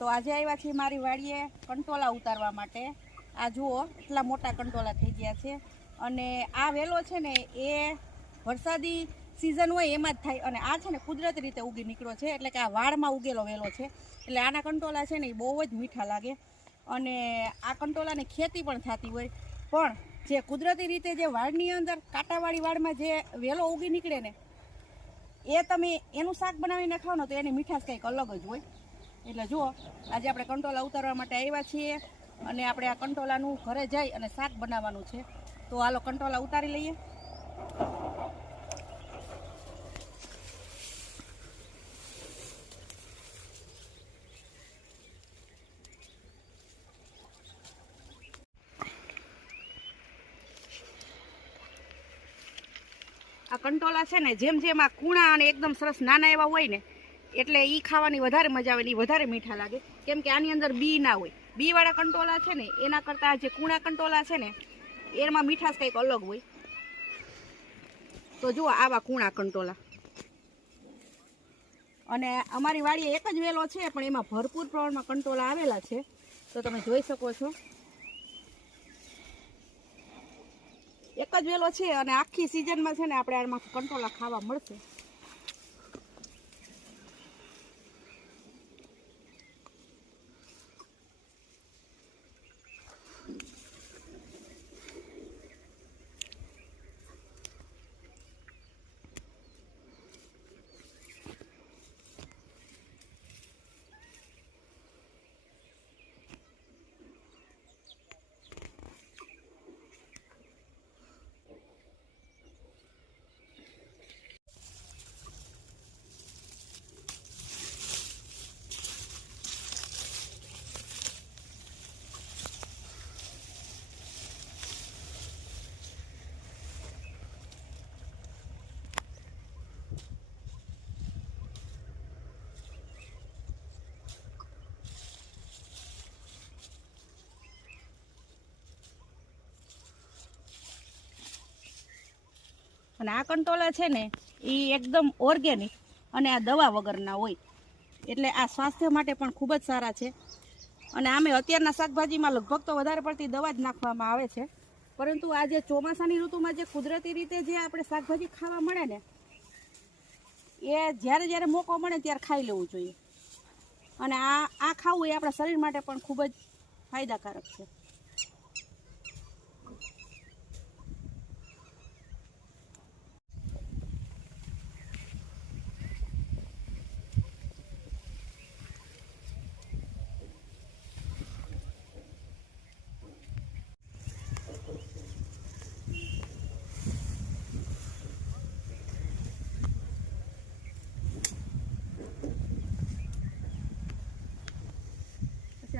તો આજે આવ્યા છીએ મારી વાડીએ કંટોલા ઉતારવા માટે। આ જુઓ એટલા મોટા કંટોલા થઈ ગયા છે અને આ વેલો છે ને એ વરસાદી સિઝન હોય એમાં જ થાય અને આ છે ને કુદરતી રીતે ઉગી નીકળ્યો છે, એટલે કે આ વાડમાં ઉગેલો વેલો છે, એટલે આના કંટોલા છે ને એ બહુ જ મીઠા લાગે અને આ કંટોલાની ખેતી પણ થતી હોય, પણ જે કુદરતી રીતે જે વાડની અંદર કાંટાવાળી વાડમાં જે વેલો ઉગી નીકળે ને એ તમે એનું શાક બનાવીને ખાઓ ને તો એની મીઠાશ કંઈક અલગ જ હોય। એટલે જુઓ આજે આપણે કંટોલા ઉતારવા માટે આવ્યા છીએ અને આપણે આ કંટોલાનું ઘરે જઈ અને શાક બનાવવાનું છે, તો હાલો કંટોલા ઉતારી લઈએ। આ કંટોલા છે ને જેમ જેમ આ કૂણા અને એકદમ સરસ નાના એવા હોય ને એટલે એ ખાવાની વધારે મજા આવે ને એ વધારે મીઠા લાગે, કેમ કે આની અંદર બી ના હોય। બી વાળા કંટોલા છે ને એના કરતાં જે કૂણા કંટોલા છે ને એમાં મીઠાશ કંઈક અલગ હોય। તો જુઓ આવા કૂણા કંટોલા, અને અમારી વાડીએ એક જ વેલો છે પણ એમાં ભરપૂર પ્રમાણમાં કંટોલા આવેલા છે, તો તમે જોઈ શકો છો। એક જ વેલો છે અને આખી સિઝનમાં છે ને આપણે આમાં કંટોલા ખાવા મળશે। અને આ કંટોલા છે ને એ એકદમ ઓર્ગેનિક અને આ દવા વગરના હોય, એટલે આ સ્વાસ્થ્ય માટે પણ ખૂબ જ સારા છે। અને આમે અત્યારના શાકભાજીમાં લગભગ તો વધારે પડતી દવા જ નાખવામાં આવે છે, પરંતુ આ જે ચોમાસાની ઋતુમાં જે કુદરતી રીતે જે આપણે શાકભાજી ખાવા મળે ને એ જ્યારે જ્યારે મોકો મળે ત્યારે ખાઈ લેવું જોઈએ, અને આ ખાવું એ આપણા શરીર માટે પણ ખૂબ જ ફાયદાકારક છે।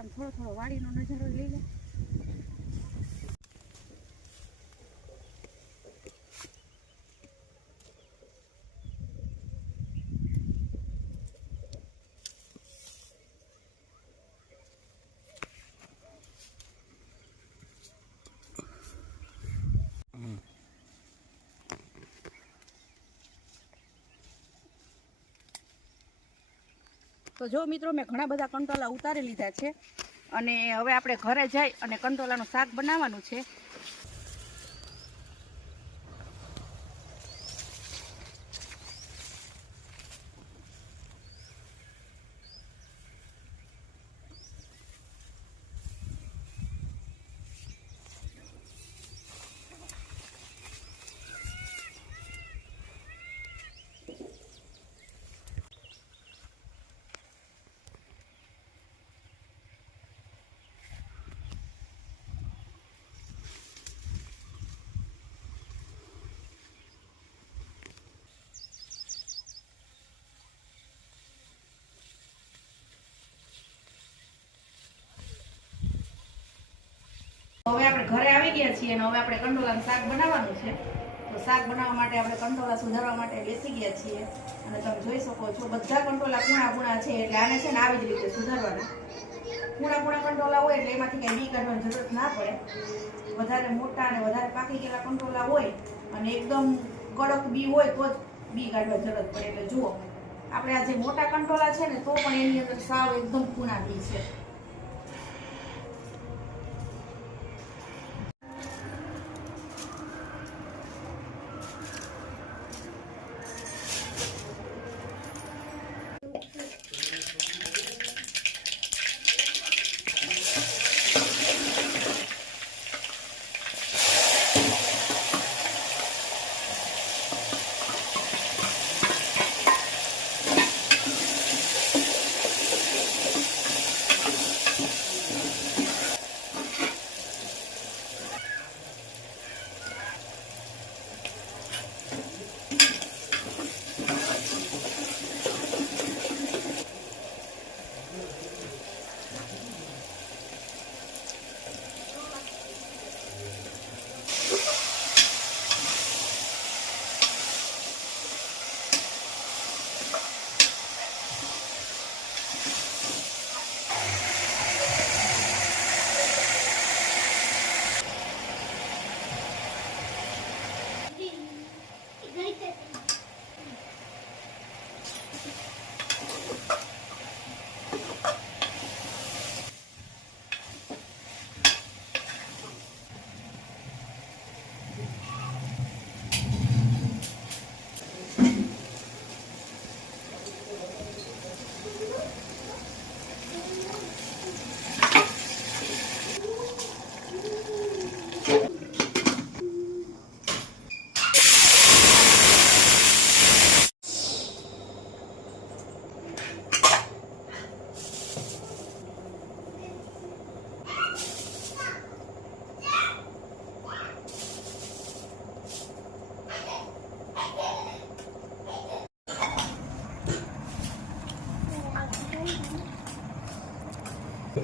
આમ થોડો થોડો વાડીનો નજારો લઈ લે। તો જો મિત્રો મેં ઘણા બધા કંટોલા ઉતારી લીધા છે અને હવે આપણે ઘરે જઈ અને કંટોલાનું શાક બનાવવાનું છે। હવે આપણે ઘરે આવી ગયા છીએ અને હવે આપણે કંટોલાનું શાક બનાવવાનું છે, તો શાક બનાવવા માટે આપણે કંટોલા સુધારવા માટે બેસી ગયા છીએ અને તમે જોઈ શકો છો બધા કંટોલા કૂણા કૂણા છે, એટલે આને છે ને આવી જ રીતે સુધારવાના। કૂણા કૂણા કંટોલા હોય એટલે એમાંથી કંઈ બી કાઢવાની જરૂરત ના પડે, વધારે મોટા અને વધારે પાકી ગયેલા કંટોલા હોય અને એકદમ કડક બી હોય તો જ બી કાઢવા જરૂરત પડે। એટલે જુઓ આપણે આ જે મોટા કંટોલા છે ને તો પણ એની અંદર સાવ એકદમ કુણાવી છે.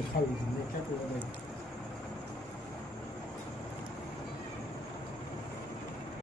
ખાલી છે મેં ક્યાં